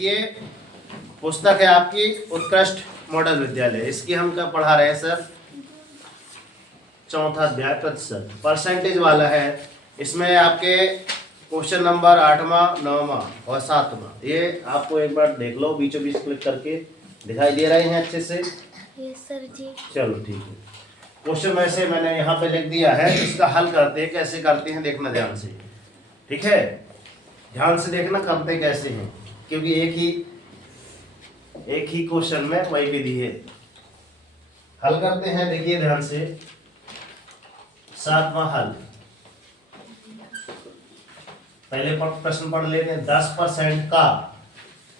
देखिए पुस्तक है आपकी उत्कृष्ट मॉडल विद्यालय, इसकी हम क्या पढ़ा रहे हैं सर, चौथा अध्याय प्रतिशत परसेंटेज वाला है। इसमें आपके क्वेश्चन नंबर 8वां 9वां और 7वां, ये आपको एक बार देख लो, बीचों बीच क्लिक करके दिखाई दे रहे हैं अच्छे से? यस सर जी। चलो ठीक है, क्वेश्चन वैसे मैंने यहाँ पे लिख दिया है, इसका हल करते हैं, कैसे करते हैं देखना ध्यान से, ठीक है? ध्यान से देखना करते कैसे हैं, क्योंकि एक ही क्वेश्चन में वही विधि है। हल करते हैं, देखिए ध्यान से। 7वां हल, पहले प्रश्न पढ़ लेते हैं। 10% का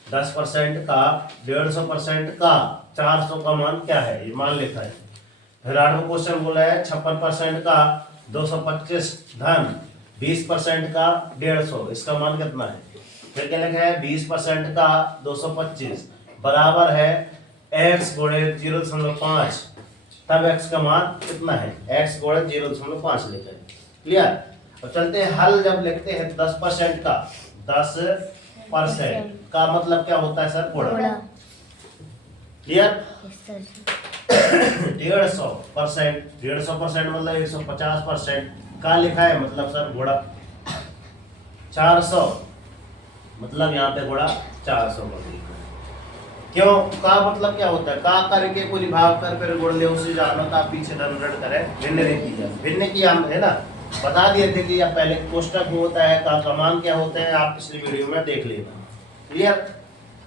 150% का 400 का मान क्या है, ये मान लिखा है। फिर 8वां क्वेश्चन बोला है 56% का 225 धन 20% का 150, इसका मान कितना है? फिर क्या लिखा है 20% का 225 बराबर है x गुणे 0.5, तब x का मान कितना है? x गुणे 0.5 लिखा है। क्लियर? अब चलते हैं हल। जब लिखते हैं 10% का 10% का मतलब क्या होता है सर? गुणा। क्लियर? 150% मतलब 150% का लिखा है, मतलब सर गुणा। 400 मतलब यहाँ पे गुणा 400 कर लिखा है। क्यों? का मतलब क्या होता है? का करके कोई भाग कर फिर गुण ले, उसे जानो तो आप पीछे धन ऋण करें, भिन्न नहीं किया, भिन्न किया है ना, बता दिए थे कि आप पहले कोष्टक में होता है, का मान क्या होता है, आप पिछली वीडियो में देख लेना। क्लियर?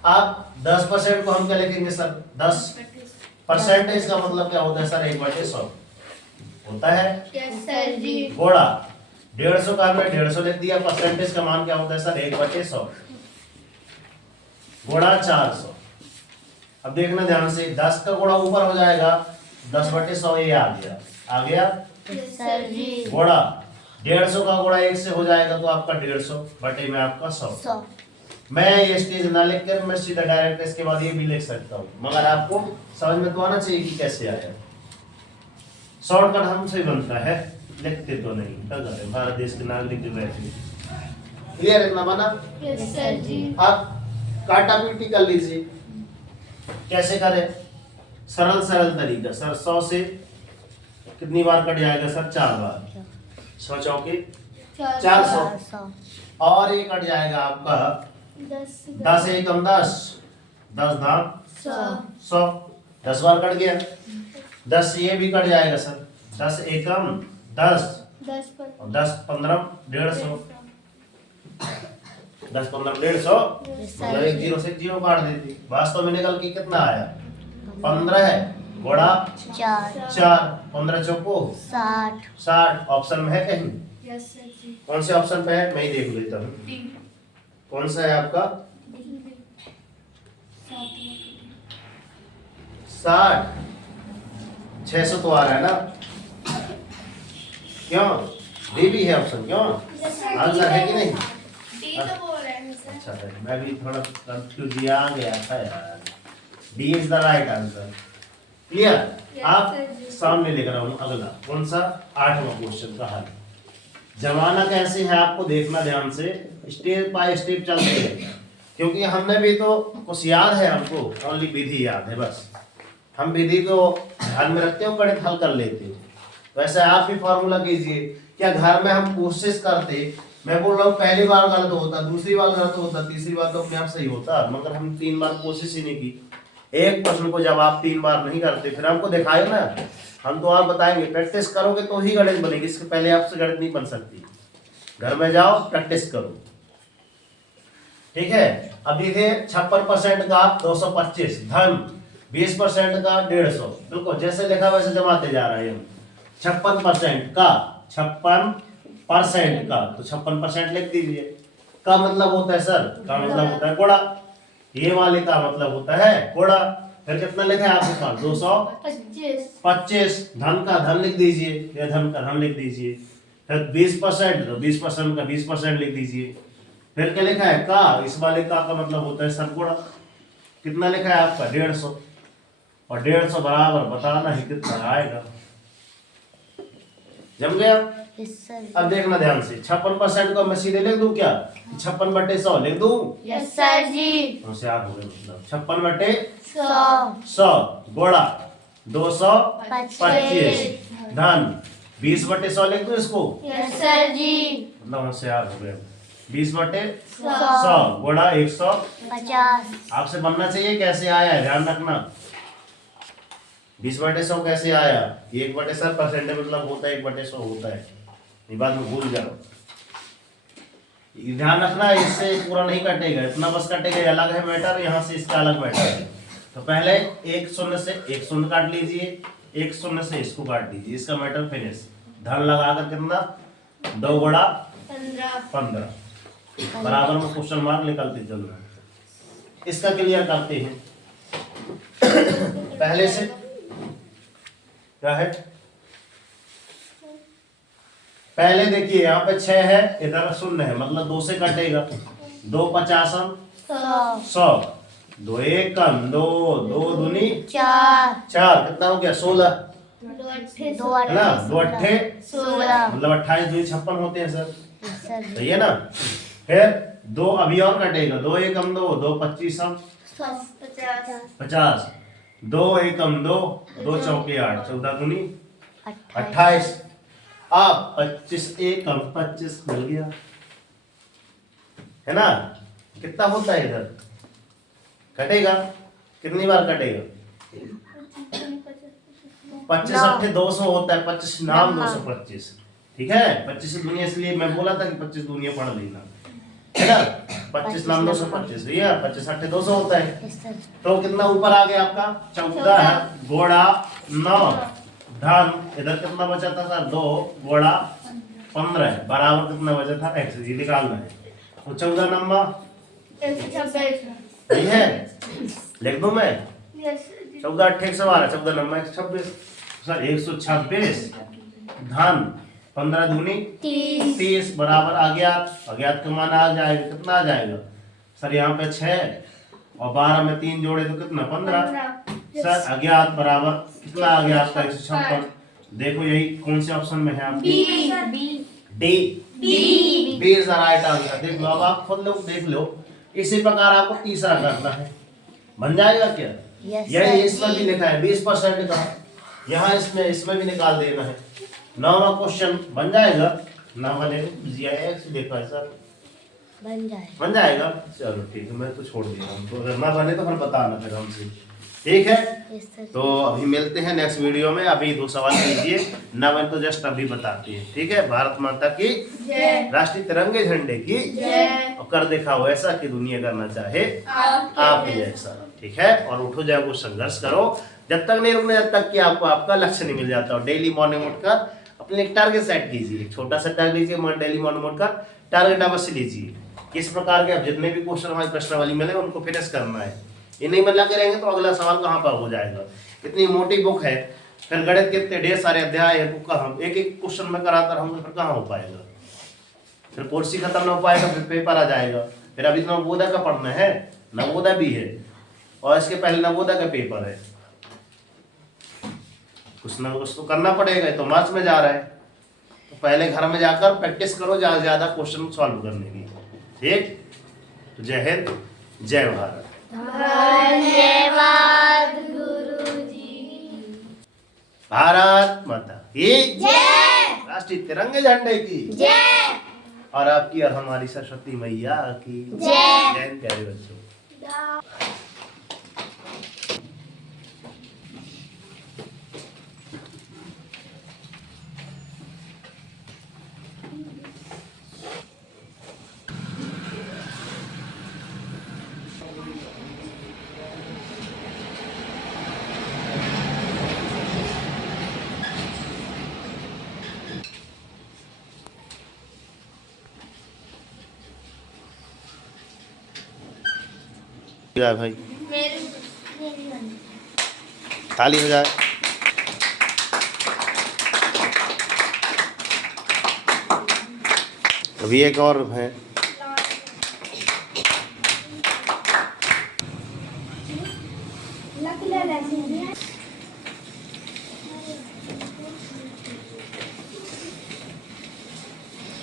आप 10% को हम क्या लिखेंगे सर? 10% का मतलब क्या होता है सर? 1/100 होता है। यस सर जी। गुणा 150 का हमने 150 लिख दिया, परसेंटेज का मान क्या होता है सर? 1/100 गुणा 400। अब देखना ध्यान से, 10 का गुणा ऊपर हो जाएगा, 10/100 ये आ गया यस सर जी। गुणा 150 का गुणा 1 से हो जाएगा तो आपका 150 बटे में आपका 100। मैं ये स्टेज ना लिख कर मैं सीधा डायरेक्ट इसके बाद ये भी लिख सकता हूँ, मगर आपको समझ में तो आना चाहिए कि कैसे आया। शॉर्टकट हमसे बनता है, लिखते तो नहीं, क्या करें, भारत देश के नागरिक के वैसे। क्लियर इतना बना? यस सर जी। आप काटा पीटी कर लीजिए। कैसे करें? सरल तरीका सर। 100 से कितनी बार कट जाएगा सर? 4 बार। 100 चौके 400 और ये कट जाएगा आपका 10 एकम 10, 10 धाम 100, 10 बार कट गया। 10 ये भी कट जाएगा सर, 10 एकम 10 और 10 15 150, 10 15 150 मतलब एक जीरो से जीरो काट देती, वास्तव में निकल के कितना आया? 15 है गुणा 4, 15 चौको 60। ऑप्शन में है कहीं? यस सर जी। कौन से ऑप्शन पे है? मैं ही देख लेता हूँ, कौन सा है आपका? 60। 600 तो आ रहा है ना, क्यों? डी भी है ऑप्शन, क्यों? आंसर है कि नहीं? अच्छा है, मैं भी थोड़ा कंफ्यूज आ गया था यार। D is the right answer. Clear? आप सामने लेकर आओ अगला, कौन सा? 8वां क्वेश्चन का हल। जमाना कैसे है आपको देखना ध्यान से, स्टेप बाय स्टेप चलते हैं, क्योंकि हमने भी तो कुछ याद है, हमको ओनली विधि याद है बस। हम विधि को ध्यान में रखते हो, गणित हल कर लेते हो। वैसे आप भी फॉर्मूला कीजिए। क्या घर में हम कोशिश करते, मैं बोल रहा हूँ पहली बार गलत होता, दूसरी बार गलत होता, तीसरी बार तो अपने आप सही होता, मगर हम 3 बार कोशिश ही नहीं की। एक प्रश्न को जब आप 3 बार नहीं करते, फिर हमको दिखाए ना, हम तो आप बताएंगे, प्रैक्टिस करोगे तो ही गणित बनेगी, इसके पहले आपसे गणित नहीं बन सकती। घर में जाओ प्रैक्टिस करो, ठीक है? अब देखिए 56% का 225 धन 20% का 150, बिल्कुल जैसे लिखा वैसे जमाते जा रहे हैं हम। 56% का 56% का तो 56% लिख दीजिए। का मतलब होता है सर? का मतलब होता है गुणा। ये वाले का मतलब होता है गुणा। फिर कितना लिखा है आपके पास? 225 धन का धन लिख दीजिए, या धन का धन लिख दीजिए। फिर 20% तो 20% का 20% लिख दीजिए। फिर क्या लिखा है? का, इस वाले का मतलब होता है सर गुणा। कितना लिखा है आपका? 150, और 150 बराबर बताना ही कितना आएगा। जम गया? यस सर अब देखना ध्यान से, 56% को मैं सीधे लिख दूं क्या? 56/100 लिख दूं? यस सर जी होशियार हो गए मतलब। 56/100 100 गुणा 225 धन 20/100 लिख दूं इसको? यस सर जी मतलब होशियार हो गए। 20/100 100 गुणा 150 50 आपसे बनना चाहिए। कैसे आया है ध्यान रखना। 20/100 कैसे आया? 1/100 परसेंट मतलब होता है, 1/100 होता है, ये बात में भूल जाओ। ध्यान रखना, इससे पूरा नहीं कटेगा, इतना बस कटेगा, ये अलग है मैटर, यहाँ से इसका अलग मैटर है। तो पहले एक शून्य से एक शून्य काट लीजिए, एक शून्य से इसको काट दीजिए, इसका मैटर फिनिश। धन लगाकर कितना? 2 गुणा 15 बराबर में क्वेश्चन मार्क निकलते चल रहा है। इसका क्लियर करते हैं पहले से। क्या है? पहले देखिए यहाँ पे 6 है, इधर 0 है, मतलब 2 से कटेगा। 2 50 100 2 1 कम 2 2 दूनी 4 4 कितना हो गया? 16 2 है ना? 2 अट्ठे 16 मतलब 28 2 56 होते हैं सर, यस सर सही है ना? फिर 2 अभी और कटेगा। 2 1 कम 2 2 25 50 2 1 कम 2 2 चौके 8 14 दूनी 28। अब 25 1 कम 25 मिल गया, है ना? कितना होता है इधर? कटेगा कितनी बार कटेगा? 25 अट्ठे 200 होता है, 25 नाम 225, ठीक है? 25 दुनिया, इसलिए मैं बोला था कि 25 दुनिया पढ़ लेना, है ना? 25 नाम 225 भैया, 25 अट्ठे 200 होता है। यस सर तो कितना ऊपर आ गया आपका? 14 गुणा 9 धन इधर कितना बचा था सर? 2 गुणा 15 बराबर कितना बचा था? x, ये निकालना है। तो 14 नंबर सही है, लिख दूं मैं? 14 अट्ठे 112 14 नंबर 126 सर 126 धन 15 दूनी 30 बराबर अज्ञात का मान आ जाएगा। कितना आ जाएगा सर? यहाँ पे 6 और 12 में 3 जोड़े तो कितना? 15 सर। अज्ञात बराबर कितना आ गया आपका? 156। देखो यही कौन से ऑप्शन में है आपकी? D B is the right answer. देख लो, अब आप खुद लोग देख लो। इसी प्रकार आपको तीसरा करना है, बन जाएगा क्या? यस यही सर इसमें भी लिखा है 20% का, यहाँ इसमें भी निकाल देना है। 9वां क्वेश्चन बन जाएगा? ना बने देखा है सर, बन जाएगा। चलो ठीक है, मैं तो छोड़ दिया हूँ, तो अगर ना बने तो फिर बताना फिर हमसे, ठीक है? यस सर तो अभी मिलते हैं नेक्स्ट वीडियो में। अभी 2 सवाल कीजिए, ना बने तो जस्ट अभी बताते हैं, ठीक है? भारत माता की जय, राष्ट्रीय तिरंगे झंडे की जय, और कर दिखाओ ऐसा कि दुनिया करना चाहे आप ही जैसा, ठीक है? और उठो जाओ, संघर्ष करो, जब तक नहीं रुकना, जब तक कि आपको आपका लक्ष्य नहीं मिल जाता। और डेली मॉर्निंग उठकर अपने एक टारगेट सेट कीजिए, छोटा सा टारगेट लीजिए, डेली मॉर्निंग उठकर टारगेट अवश्य लीजिए। किस प्रकार के अब जितने भी क्वेश्चन हमारी प्रश्नावली मिले उनको फिनिश करना है। ये नहीं बदला के रहेंगे तो अगला सवाल कहाँ पर हो जाएगा? इतनी मोटी बुक है, फिर गणित के इतने ढेर सारे अध्याय है, बुक कहाँ एक एक क्वेश्चन में कराता रहूंगा, फिर कहाँ हो पाएगा? फिर कोर्स ही खत्म ना हो पाएगा, फिर पेपर आ जाएगा। फिर अभी तो नवोदय का पढ़ना है, नवोदय भी है, और इसके पहले नवोदय का पेपर है। कुछ ना कुछ तो करना पड़ेगा, तो मार्च में जा रहा है, तो पहले घर में जाकर प्रैक्टिस करो ज्यादा से ज्यादा क्वेश्चन सॉल्व करने की, ठीक? तो जय हिंद, जय भारत। धन्यवाद गुरुजी। भारत माता की जय, राष्ट्रीय तिरंगे झंडे की जय, और आपकी और हमारी सरस्वती मैया की जय। जय हिंद प्यारे बच्चों। जाए भाई, ताली हो जाए। अभी एक और है।